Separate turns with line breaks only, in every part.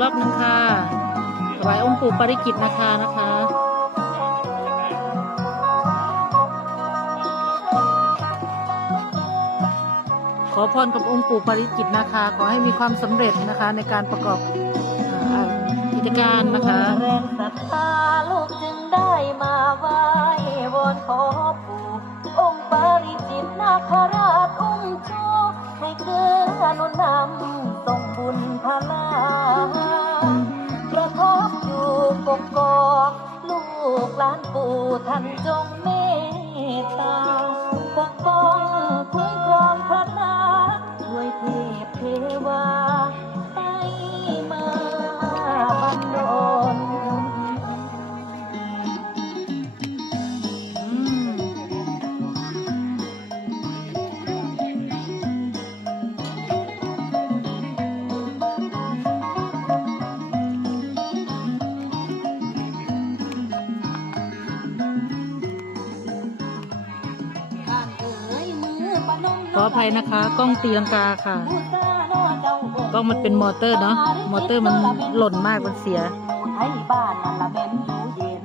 รอบหนึงค่ะถวายองค์ปู่ปริกิตนะคะนะคะขอพรกับองค์ปู่ปริจิตนะคะ ขอให้มีความสำเร็จนะคะในการประกอบอ่ากิจการนะคะ
แรงศรัทธาลูกจึงได้มาไหว้วอนขอปู่องค์ปาริจิตนาคราช นุนนำส่งบุญพลาประทบอยู่กกอกลูกหลานปู่ท่านจงเมตตาปกป้องคุ้มครองพระนาช่วยเทพเทวา
ออภัยนะคะ กล้องตีลังกาค่ะ กล้องมันเป็นมอเตอร์เนาะ มอเตอร์มันหล่นมากมันเสีย
ให้บ้านนั่นละแม่นอยู่เย็น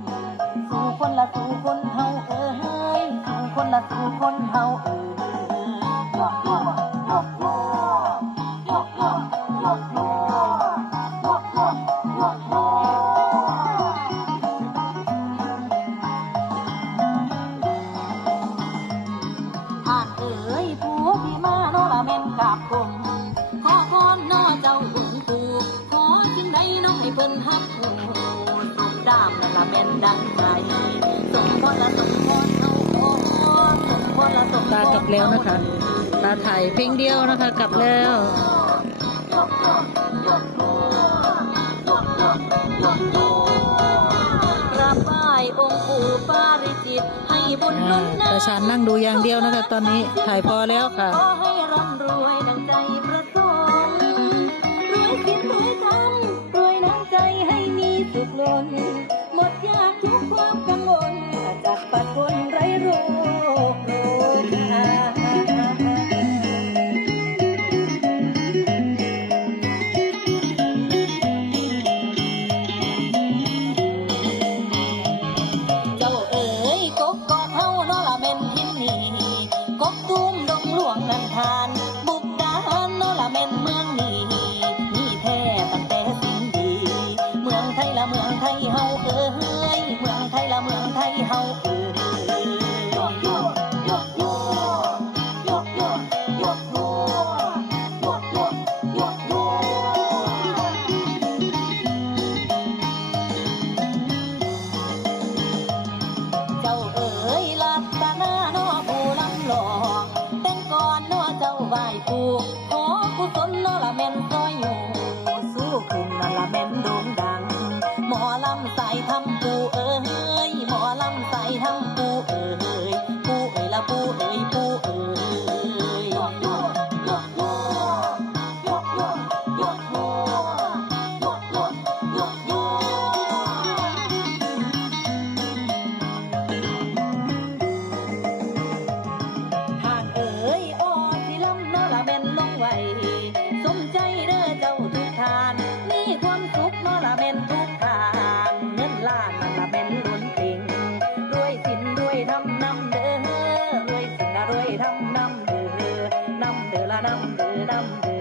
สู่คนละสู่คนเฮาเอ้ยสู่คนละสู่คนเฮาเอ้ยาบกลมขอพรน้อเจ้าองค์ปู่ขอสิ่งใดน้องให้เพิ่นฮักโอ้สมดามนั่นละแม่นดังใจสมพรละสมพรเฮาโอ้สมพรละสมพร
ตากลับแล้วนะคะ ตาถ่ายเพลงเดียวนะคะ กลับแล้ว
ญหนุ
อ่าน
นำ
ตาชานนั่งดูอย่างเดียวนะคะ ตอนนี้ถ่ายพอแล้วค่ะ
ขอให้ร่ำรวยดังใจประสงค์รวยสิดรวยทำรวยน้ำใจให้มีสุขล้น วำใอนำเด้อ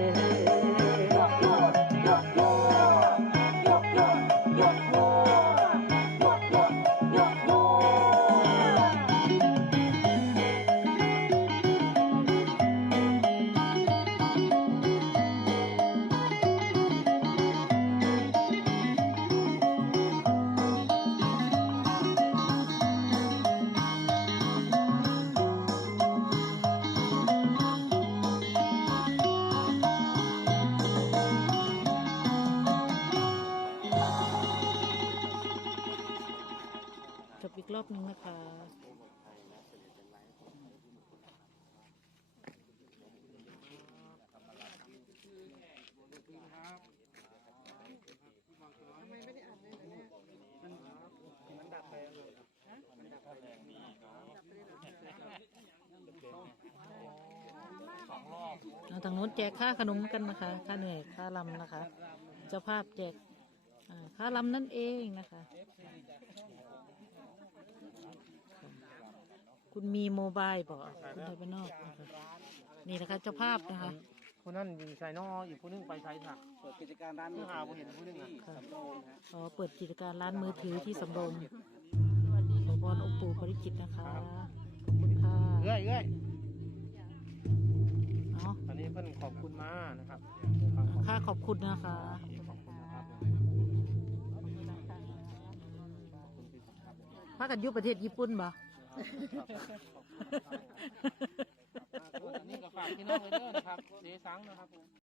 จ
บอีกรอบนึงนะคะเอาทางนู้นแจกค่าขนมกันนะคะ ค่าเหนื่อย ค่าลำนะคะ เจ้าภาพแจกค่าลำนั่นเองนะคะ คุณมีโมบายบอกคุณไทยบ้านนอกนะคะนี่นะคะเจ้าภาพนะคะ
คนนั้นอยู่ไซนออีกคนนึงไปไซถัก
เปิดกิจการร้าน
เพิ่งหาบ่เห็นผู้หนึ่งอะ
ที่สำโรงฮะ
อ๋อเปิดกิจการร้านมือถือที่สำโรงขอพรองค์ปู่ปริจิตรนะคะขอบคุณค่ะ
เอ้ยเอ้ย
เนาะ
อันนี้เพิ่นขอบคุณมานะครับ
ค่าขอบคุณนะคะ
ขอบคุณนะครับ
พากันอยู่ประเทศญี่ปุ่นบ่
อันนี้ก็ฝากพี่น้องไว้เด้อนะครับเดซังนะครับผม